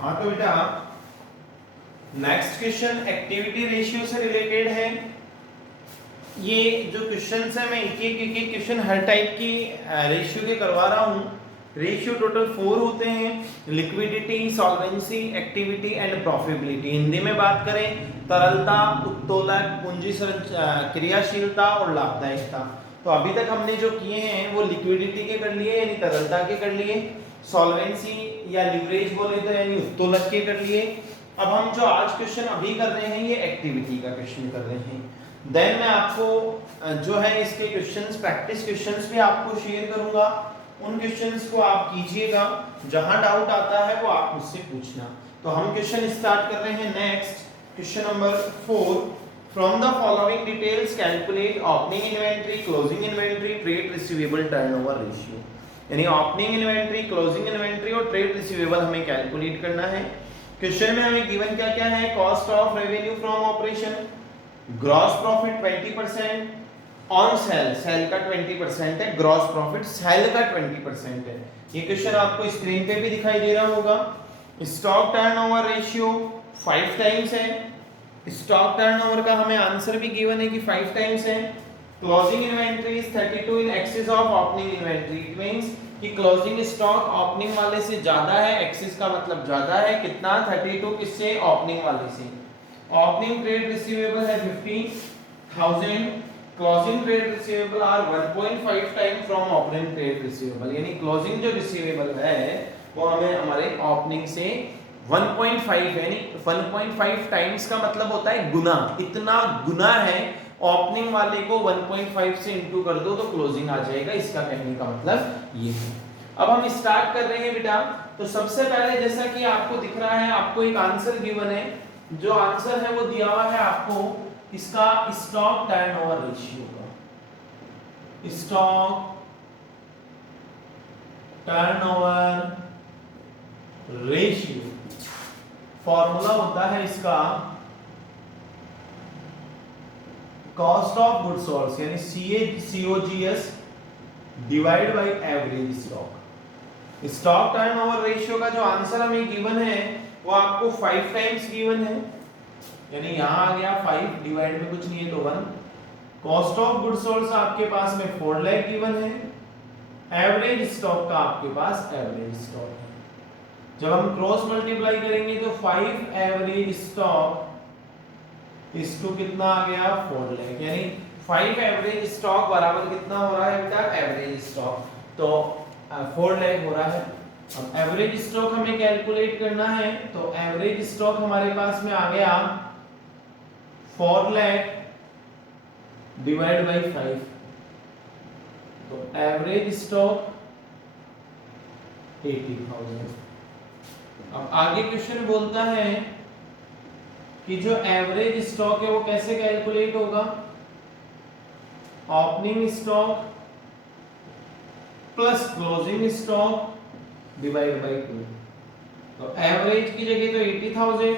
हाँ तो बेटा नेक्स्ट क्वेश्चन एक्टिविटी रेशियो से रिलेटेड है। ये जो क्वेश्चंस है मैं एक क्वेश्चन हर टाइप की रेशियो के करवा रहा हूँ। रेशियो टोटल 4 होते हैं, liquidity, solvency, activity and profitability. Hindi में बात करें तरलता, उत्तोलक, पूंजी क्रियाशीलता और लाभदायकता। तो अभी तक हमने जो किए हैं वो लिक्विडिटी के कर लिए यानी तरलता के कर लिए, सॉल्वेंसी या लिवरेज बोले तो यानी उत्तोलक के कर लिए। अब हम जो आज क्वेश्चन अभी कर रहे हैं ये एक्टिविटी का क्वेश्चन कर रहे हैं। देन मैं आपको जो है इसके क्वेश्चंस, प्रैक्टिस क्वेश्चंस भी आपको शेयर करूंगा। उन क्वेश्चंस को आप कीजिएगा, जहां डाउट आता है वो आप मुझसे पूछना। तो हम क्वेश्चन स्टार्ट कर रहे हैं। Next question number 4, from the following details calculate opening inventory, closing inventory, trade receivable turnover ratio. यानी ओपनिंग इन्वेंटरी, क्लोजिंग इन्वेंटरी और ट्रेड रिसीवेबल हमें कैलकुलेट करना है। क्वेश्चन में हमें गिवन क्या क्या है, cost of revenue from operation, gross profit 20% on sale, sale का 20% है, ग्रॉस प्रॉफिट सेल का 20% है। ये क्वेश्चन आपको स्क्रीन पे भी दिखाई दे रहा होगा। स्टॉक टर्नओवर रेशियो 5 टाइम्स है। स्टॉक टर्नओवर का हमें आंसर भी गिवन है कि 5 टाइम्स है। Closing inventory is 32 in excess of opening inventory. It means कि क्लोजिंग स्टॉक ओपनिंग वाले से ज्यादा है, एक्सेस का मतलब ज्यादा है, कितना 32 किससे, ओपनिंग वाले से। ओपनिंग ट्रेड रिसीवेबल है 15,000, closing trade receivable are 1.5 time from opening trade receivable. यानी क्लोजिंग जो रिसीवेबल है वो हमें हमारे ओपनिंग से 1.5 यानी 1.5 टाइम्स का मतलब होता है गुना, इतना गुना है। ओपनिंग वाले को 1.5 से इंटू कर दो तो क्लोजिंग आ जाएगा। इसका कहने का मतलब ये है। अब हम स्टार्ट कर रहे हैं बेटा। तो सबसे पहले जैसा कि आपको दिख रहा है, आपको एक आंसर गिवन है। जो आंसर है वो दिया हुआ है आपको इसका स्टॉक टर्नओवर रेशियो का। स्टॉक टर्नओवर रेशियो फॉर्मूला होता है इसका कॉस्ट ऑफ गुड सोर्स यानी COGS divide by average stock. Stock turnover ratio का जो आंसर हमें गिवन है वो आपको 5 टाइम्स गिवन है, यानी यहां आ गया 5, डिवाइड में कुछ नहीं है तो 1। कॉस्ट ऑफ गुड सोर्स आपके पास में 4 लाख गिवन है। एवरेज स्टॉक का आपके पास एवरेज स्टॉक है। जब हम क्रॉस मल्टीप्लाई करेंगे तो 5 एवरेज स्टॉक इस टू कितना आ गया 4 लाख, यानी 5 एवरेज स्टॉक बराबर कितना हो रहा है बेटा, एवरेज स्टॉक। तो 4 लाख हो रहा है। अब एवरेज स्टॉक हमें कैलकुलेट करना है तो एवरेज स्टॉक हमारे पास में आ गया 4 लाख डिवाइड बाय 5। तो एवरेज स्टॉक 80,000। अब आगे क्वेश्चन बोलता है कि जो एवरेज स्टॉक है वो कैसे कैलकुलेट होगा, opening stock plus closing stock divide by 2। तो एवरेज की जगह तो 80,000,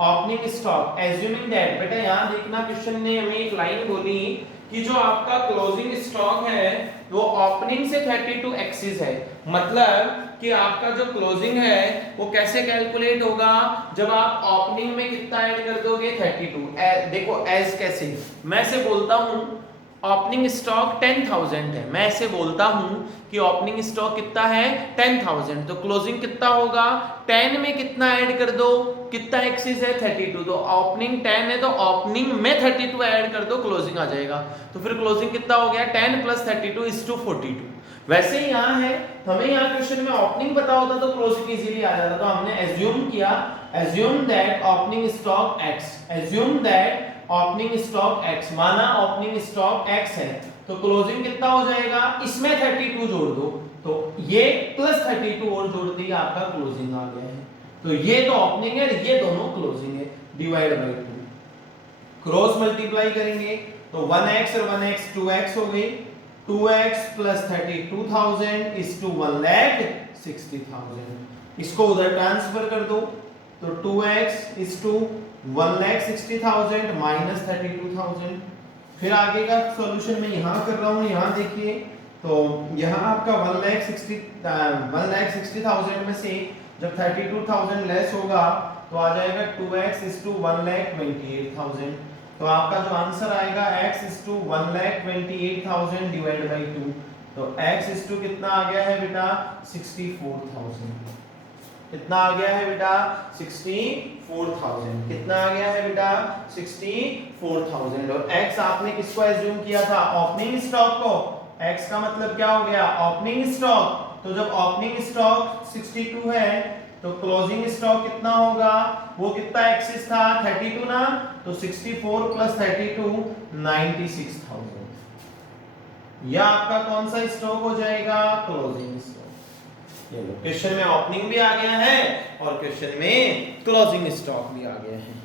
ओपनिंग स्टॉक एज्यूमिंग दैट, बेटा यहां देखना क्वेश्चन ने हमें एक लाइन बोली कि जो आपका क्लोजिंग स्टॉक है वो ओपनिंग से 32 एक्सिस है। मतलब कि आपका जो क्लोजिंग है वो कैसे कैलकुलेट होगा, जब आप ओपनिंग में कितना ऐड कर दोगे 32। देखो एज कैसे, मैं से बोलता हूं ओपनिंग स्टॉक 10,000 है, मैं ऐसे बोलता हूं कि ओपनिंग स्टॉक कितना है 10,000, तो क्लोजिंग कितना होगा 10 में कितना ऐड कर दो, कितना एक्सिस है 32, तो ओपनिंग 10 है तो ओपनिंग में 32 ऐड कर दो, क्लोजिंग आ जाएगा। तो फिर क्लोजिंग कितना हो गया 10 प्लस 32 इज टू 42। वैसे ही यहाँ है, हमें यहाँ क्वेश्चन में ओपनिंग पता होता तो क्लोजिंग इजीली आ जाता। तो हमने एज्यूम किया, assume that opening stock x, assume that opening stock x, माना ओपनिंग स्टॉक x है तो क्लोजिंग कितना हो जाएगा, इसमें 32 जोड़ दो तो ये प्लस 32 और जोड़ दिया आपका क्लोजिंग आ गया है। तो ये तो ओपनिंग है, ये दोनों क्लोजिंग है, डिवाइड बाय 2। क्रॉस मल्टीप्लाई करेंगे तो 1x और 1x 2x हो गई, 2x प्लस 32,000 इज टू 1,60,000। इसको उधर ट्रांसफर कर दो तो 2x इज टू 1,60,000 माइनस 32,000। फिर आगे का सॉल्यूशन मैं यहाँ कर रहा हूँ, यहाँ देखिए तो यहाँ आपका 1,60,000 में से जब 32,000 लेस होगा तो आ जाएगा 2x is to 1,28,000। तो आपका जो आंसर आएगा x is to 1,28,000 divide by 2। तो x is to कितना आ गया है बेटा 64,000। कितना आ गया है बेटा 64,000। कितना आ गया है बेटा 64,000। और x आपने किसको एज्यूम किया था ओपनिंग स्टॉक को। x का मतलब क्या हो गया ओपनिंग स्टॉक। तो जब ओपनिंग स्टॉक 62 है तो क्लोजिंग स्टॉक कितना होगा वो कितना एक्सिस था 32 ना। तो 64 प्लस 32 96,000। यह आपका कौन सा स्टॉक हो जाएगा क्लोजिंग स्टॉक। क्वेश्चन में ओपनिंग भी आ गया है और क्वेश्चन में क्लोजिंग स्टॉक भी आ गया है।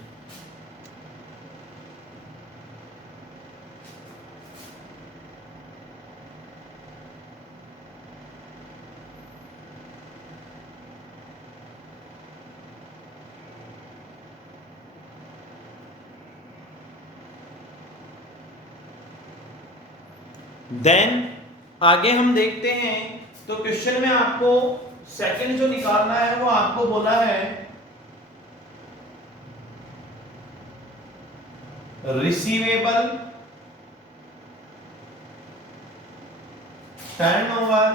देन आगे हम देखते हैं तो क्वेश्चन में आपको सेकंड जो निकालना है वो आपको बोला है रिसीवेबल टर्नओवर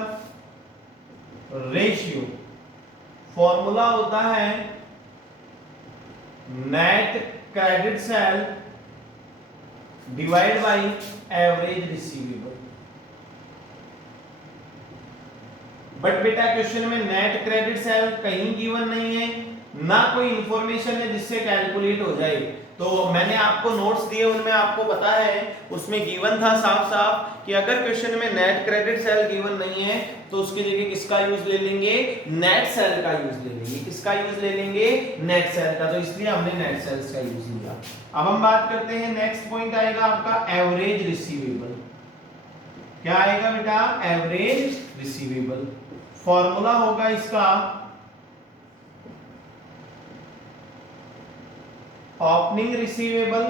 रेशियो। फॉर्मूला होता है net credit sale divide by average receivable. But बेटा क्वेश्चन में नेट क्रेडिट सेल कहीं गिवन नहीं है ना कोई इंफॉर्मेशन है जिससे कैलकुलेट हो जाए। तो मैंने आपको नोट्स दिए उनमें आपको पता है उसमें गिवन था साफ साफ कि अगर क्वेश्चन में नेट क्रेडिट सेल गिवन नहीं है तो उसकी जगह किसका यूज ले लेंगे नेट सेल का यूज ले लेंगे। किसका यूज ले लेंगे नेट सेल का। तो इसलिए हमने नेट सेल्स का यूज लिया। अब हम बात करते हैं नेक्स्ट पॉइंट आएगा आपका एवरेज रिसीवेबल। क्या आएगा बेटा एवरेज रिसीवेबल। फॉर्मूला होगा इसका opening receivable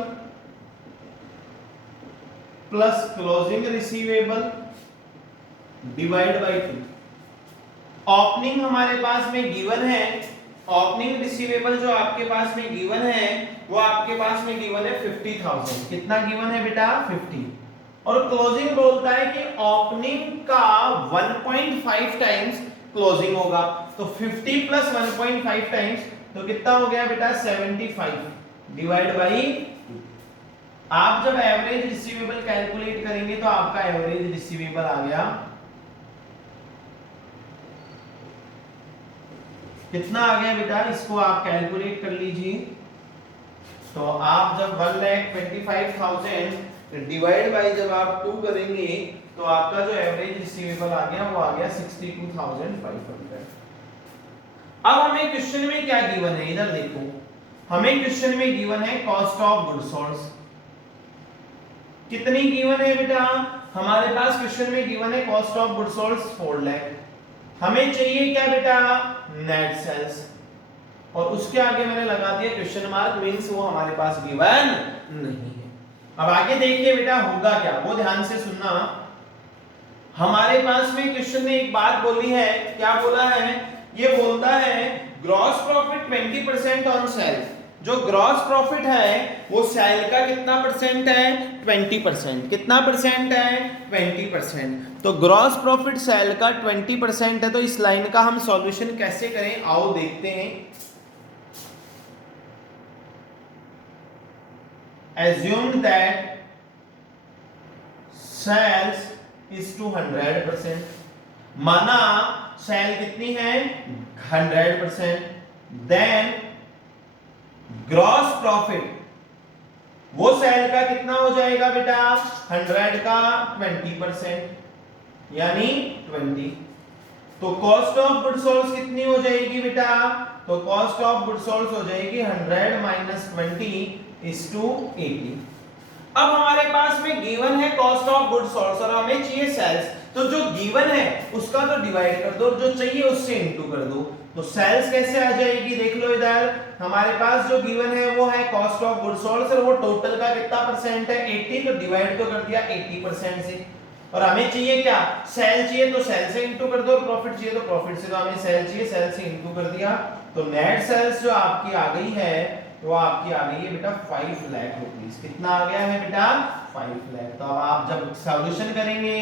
plus closing receivable divide by 2। Opening हमारे पास में गिवन है। ओपनिंग रिसीवेबल जो आपके पास में गिवन है वो आपके पास में गिवन है 50,000। कितना गिवन है बेटा 50। और क्लोजिंग बोलता है कि ओपनिंग का 1.5 टाइम्स क्लोजिंग होगा। तो 50 प्लस 1.5 टाइम्स तो कितना हो गया बेटा 75 डिवाइड बाई। आप जब एवरेज रिसीवेबल कैलकुलेट करेंगे तो आपका एवरेज रिसीवेबल आ गया कितना आ गया बेटा इसको आप कैलकुलेट कर लीजिए। तो आप जब 1,25,000 डिवाइड बाई जब आप 2 करेंगे तो आपका जो एवरेज रिसीवेबल आ गया वो आ गया 62,500। अब हमें क्वेश्चन में क्या गिवन है इधर देखो। हमें क्वेश्चन में गिवन है कॉस्ट ऑफ गुड्स सोल्ड। कितनी गिवन है बेटा हमारे पास क्वेश्चन में गिवन है cost of goods sold 4 lakh. हमें चाहिए क्या बेटा नेट सेल्स और उसके आगे मैंने लगा दिया क्वेश्चन मार्क मींस वो हमारे पास गिवन नहीं है। अब आगे देखिए बेटा होगा क्या वो ध्यान से सुनना। हमारे पास में क्वेश्चन ने एक बात बोली है। क्या बोला है ये बोलता है ग्रॉस प्रॉफिट 20% ऑन सेल। जो ग्रॉस प्रॉफिट है वो सेल का कितना परसेंट है 20%। कितना परसेंट है 20%। तो ग्रॉस प्रॉफिट सेल का 20% है। तो इस लाइन का हम सॉल्यूशन कैसे करें आओ देखते हैं। assume that sales is to 100%। माना सेल कितनी है 100%। देन ग्रॉस प्रॉफिट वो सेल का कितना हो जाएगा बेटा 100 का 20% यानी 20। तो कॉस्ट ऑफ गुड्स सोल्ड कितनी हो जाएगी बेटा। तो कॉस्ट ऑफ गुड्स सोल्ड हो जाएगी 100 माइनस 20 is to 80। अब हमारे पास में गिवन है कॉस्ट ऑफ गुड्स सोल्ड और हमें चाहिए सेल्स। तो जो गिवन है उसका तो डिवाइड कर दो जो चाहिए उससे इनटू कर दो। तो सेल्स कैसे आ जाएगी देख लो इधर। हमारे पास जो गिवन है वो है कॉस्ट ऑफ गुड्स सोल्ड और वो टोटल का कितना परसेंट है 80। तो डिवाइड तो कर दिया 80% से। और हमें चाहिए क्या, सेल चाहिए तो सेल से इंटू कर दो, और प्रॉफिट चाहिए तो प्रॉफिट से। तो हमें सेल चाहिए, सेल से इंटू कर दिया, तो नेट सेल्स जो आपकी आ गई है वो आपकी आ गई है बेटा 5 लाख रुपीस। कितना आ गया है बेटा, 5 लाख। तो अब आप जब सॉल्यूशन करेंगे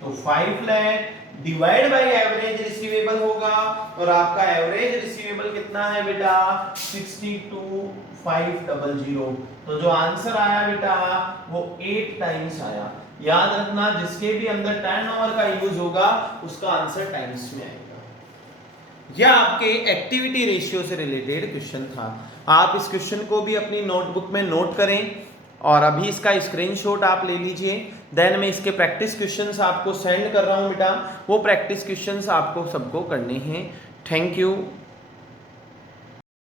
तो 5 lakh divide by average receivable होगा, और आपका एवरेज रिसीवेबल कितना है बेटा 62,500। तो जो आंसर आया बेटा वो 8 टाइम्स आया। याद रखना जिसके भी अंदर टर्नओवर का यूज होगा उसका आंसर टाइम्स में आएगा। यह आपके एक्टिविटी रेशियो से रिलेटेड क्वेश्चन था। आप इस क्वेश्चन को भी अपनी नोटबुक में नोट करें और अभी इसका स्क्रीनशॉट आप ले लीजिए। देन मैं इसके प्रैक्टिस क्वेश्चंस आपको सेंड कर रहा हूं बेटा, वो प्रैक्टिस क्वेश्चंस आपको सबको करने हैं। Thank you.